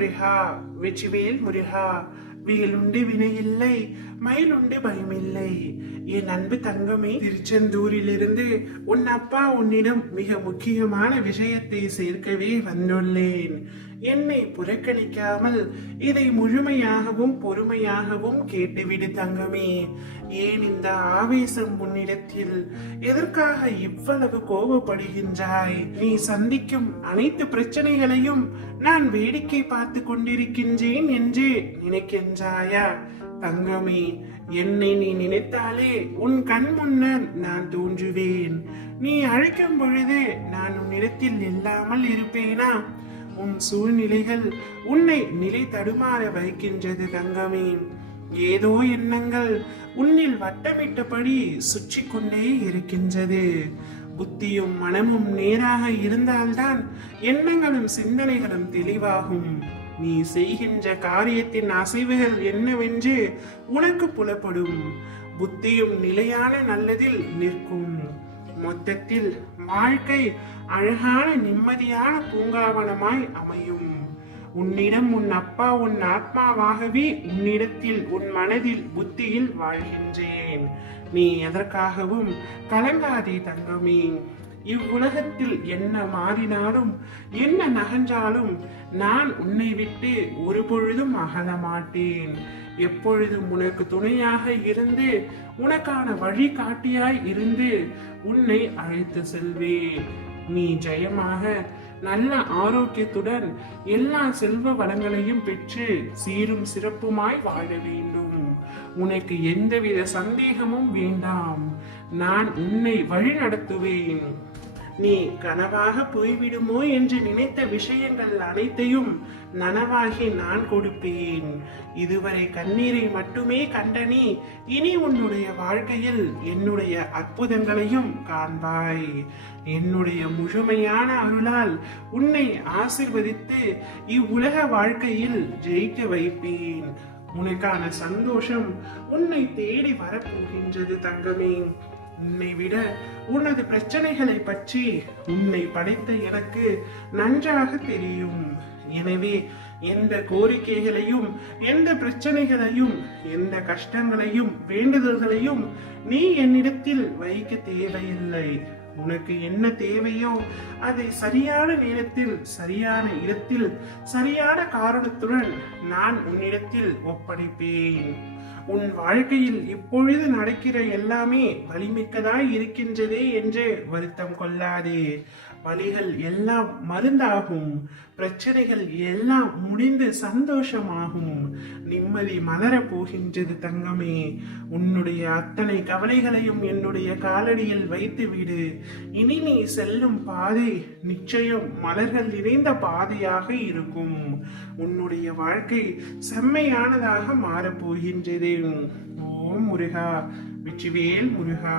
முருகா, வெற்றிவேல் முருகா. வேலுண்டு வினையில்லை, மயிலுண்டு பயமில்லை. என் அன்பு தங்கமே, திருச்செந்தூரிலிருந்து உன் அப்பா உன்னிடம் மிக முக்கியமான விஷயத்தை சேர்க்கவே வந்துள்ளேன். என்னை புறக்கணிக்காமல் இதை முழுமையாகவும் பொறுமையாகவும் கேட்டுவிடு தங்கமே. ஏன் இந்த ஆவேசம் உன்னிடத்தில்? எதற்காக இவ்வளவு கோபப்படுகின்றாய்? நீ சந்திக்கும் அனைத்து பிரச்சனைகளையும் நான் வேடிக்கை பார்த்து கொண்டிருக்கின்றேன் என்று நினைக்கின்றாயா? தங்கமே, என்னை நீ நினைத்தாலே உன் கண் முன்னர் நான் தோன்றுவேன். நீ அழைக்கும் பொழுது நான் உன்னிடத்தில் இல்லாமல் இருப்பேனா? உன் சூழ்நிலைகள் உன்னை நிலை தடுமாற வைக்கின்றது தங்கமே. ஏதோ எண்ணங்கள் உன்னில் வட்டமிட்டபடி சுற்றி கொண்டே இருக்கின்றது. புத்தியும் மனமும் நேராக இருந்தால்தான் எண்ணங்களும் சிந்தனைகளும் தெளிவாகும். நீ செய்கின்ற காரியத்தின் அசைவுகள் என்னவென்று உனக்கு புலப்படும். புத்தியும் நிலையான நல்லதில் நிற்கும். மொத்தத்தில் வாழ்க்கை அழகான நிம்மதியான பூங்காவனமாய் அமையும். உன்னிடம் உன் அப்பா உன் ஆத்மாவாகவே உன்னிடத்தில் உன் மனதில் புத்தியில் வாழ்கின்றேன். நீ எதற்காகவும் கலங்காதே தங்கமே. இவ்வுலகத்தில் என்ன மாறினாலும் என்ன நகன்றாலும் நான் உன்னை விட்டு ஒரு பொழுதும் அகல மாட்டேன். எப்பொழுதும் உனக்கு துணையாக இருந்து உனக்கான வழிகாட்டியாய் இருந்து உன்னை அழைத்து செல்வேன். நீ ஜெயமாக நல்ல ஆரோக்கியத்துடன் எல்லா செல்வ வளங்களையும் பெற்று சீரும் சிறப்புமாய் வாழ வேண்டும். உனக்கு எந்தவித சந்தேகமும் வேண்டாம். நான் உன்னை வழி நடத்துவேன். நீ கனவாக போய்விடுமோ என்று நினைத்த விஷயங்கள் அனைத்தையும் நனவாகி நான் கொடுப்பேன். இதுவரை கண்ணீரை மட்டுமே கண்ட நீ இனி உன்னுடைய வாழ்க்கையில் என்னுடைய அற்புதங்களையும் காண்பாய். என்னுடைய முழுமையான அருளால் உன்னை ஆசிர்வதித்து இவ்வுலக வாழ்க்கையில் ஜெயிக்க வைப்பேன். உனக்கான சந்தோஷம் உன்னை தேடி வரப்போகின்றது தங்கமே. உன்னை விட உனது பிரச்சனைகளை பற்றி உன்னை படைத்த எனக்கு நன்றாக தெரியும். எனவே எந்த கோரிக்கைகளையும் எந்த பிரச்சனைகளையும் எந்த கஷ்டங்களையும் வேண்டுதல்களையும் நீ என்னிடத்தில் வைக்க தேவையில்லை. உனக்கு என்ன தேவையோ அதை சரியான நேரத்தில் சரியான இடத்தில் சரியான காரணத்துடன் நான் உன்னிடத்தில் ஒப்படைப்பேன். உன் வாழ்க்கையில் இப்பொழுது நடக்கிற எல்லாமே வலிமிக்கதாய் இருக்கின்றதே என்று வருத்தம் கொள்ளாதே. வலிகள் எல்லாம் மருந்தாகும். பிரச்சனைகள் எல்லாம் முடிந்து சந்தோஷமாகும். நிம்மதி மலர போகின்றது தங்கமே. உன்னுடைய அத்தனை கவலைகளையும் என்னுடைய காலடியில் வைத்து விடு. இனி நீ செல்லும் பாதை நிச்சயம் மலர்கள் நிறைந்த பாதையாக இருக்கும். உன்னுடைய வாழ்க்கை செம்மையானதாக மாறப்போகின்றது. ஓம் முருகா, வெற்றிவேல் முருகா.